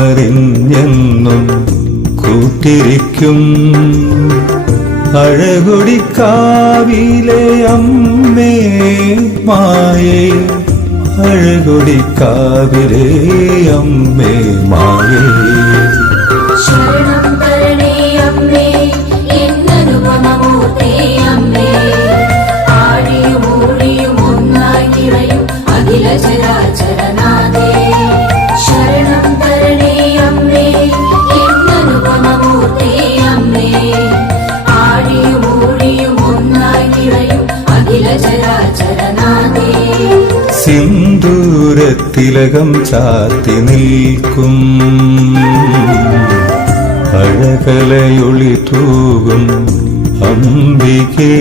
ദുഃഖമറിഞ്ഞെന്നും കൂട്ടിരിക്കും അഴകൊടിക്കാവിലെ അമ്മേ മായേ, അഴകൊടിക്കാവിലെ അമ്മേ മായേ. ശരണം തരണേ അമ്മേ, എന്നനുപമമൂർത്തേ അമ്മേ, ആഴിയും ഊഴിയും ഒന്നായി നിറയും അഖില ചരാചരനാഥേ. ശരണം തരണേ അമ്മേ, എന്നനുപമമൂർത്തേ അമ്മേ, ആഴിയും ഊഴിയും ഒന്നായി നിറയും അഖില ചരാചരനാഥേ. സിന്ദൂരത്തിലകം ചാത്തി നിൽക്കും അഴകലയൊളി തൂകും അംബികേ.